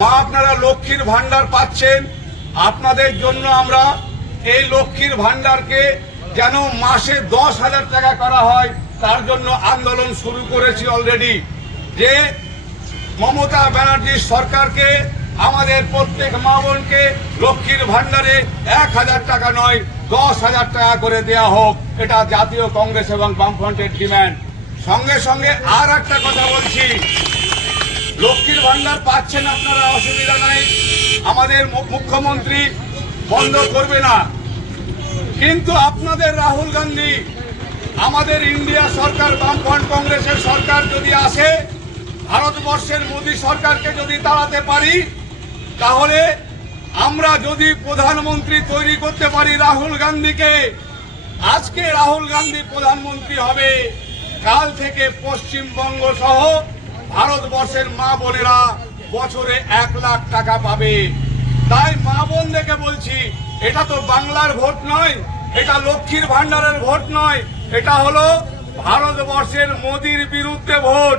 আপনারা লক্ষ্মীর ভান্ডার পাচ্ছেন, আপনাদের জন্য আমরা এই লক্ষ্মীর ভান্ডারকে যেন মাসে দশ হাজার টাকা করা হয়, তার জন্য আন্দোলন শুরু করেছি অলরেডি যে মমতা ব্যানার্জির সরকারকে, আমাদের প্রত্যেক মা বোনকে লক্ষ্মীর ভান্ডারে এক হাজার টাকা নয়, দশ হাজার টাকা করে দেয়া হোক, এটা জাতীয় কংগ্রেস এবং বামফ্রন্টের ডিমান্ড। সঙ্গে সঙ্গে আর একটা কথা বলছি লক্ষ্মীর ভান্ডার পাচ্ছেন আপনারা, অসুবিধা নাই। আমাদের মুখ্যমন্ত্রী বন্ধ করবে না। কিন্তু আপনাদের রাহুল গান্ধী, আমাদের ইন্ডিয়া সরকার, বামফ্রন্ট কংগ্রেসের সরকার যদি আসে, ভারতবর্ষের মোদী সরকারকে যদি তাড়াতে পারি, তাহলে আমরা যদি প্রধানমন্ত্রী তৈরি করতে পারি রাহুল গান্ধীকে, আজকে রাহুল গান্ধী প্রধানমন্ত্রী হবে, কাল থেকে পশ্চিমবঙ্গ সহ ভারতবর্ষের মা বোনেরা বছরে এক লাখ টাকা পাবে। তাই মা বোন দেখে বলছি, এটা তো বাংলার ভোট নয়, এটা লক্ষ্মীর ভান্ডারের ভোট নয়, এটা হলো ভারতবর্ষের মোদির বিরুদ্ধে ভোট।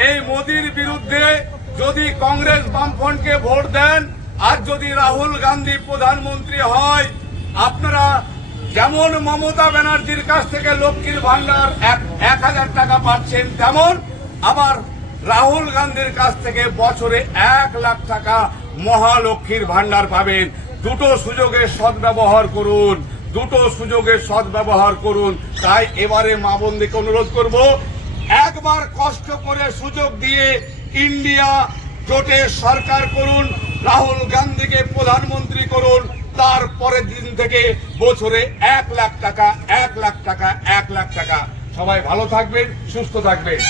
এই মোদির বিরুদ্ধে যদি কংগ্রেস বামফ্রন্টকে ভোট দেন, আর যদি রাহুল গান্ধী প্রধানমন্ত্রী হয়, আপনারা যেমন মমতা ব্যানার্জির কাছ থেকে লক্ষ্মীর ভান্ডার এক- হাজার টাকা পাচ্ছেন, তেমন আবার রাহুল গান্ধীর কাছ থেকে বছরে এক লাখ টাকা মহালক্ষ্মীর ভান্ডার পাবেন। দুটো সুযোগের সদ্ব্যবহার করুন, দুটো সুযোগের সদ্ব্যবহার করুন। তাই এবারে মা বোনদেরকে অনুরোধ করব, একবার কষ্ট করে সুযোগ দিয়ে ইন্ডিয়া জোটের সরকার করুন, রাহুল গান্ধীকে প্রধানমন্ত্রী করুন তারপরের দিন থেকে বছরে এক লাখ টাকা, এক লাখ টাকা, এক লাখ টাকা। সবাই ভালো থাকবেন, সুস্থ থাকবেন।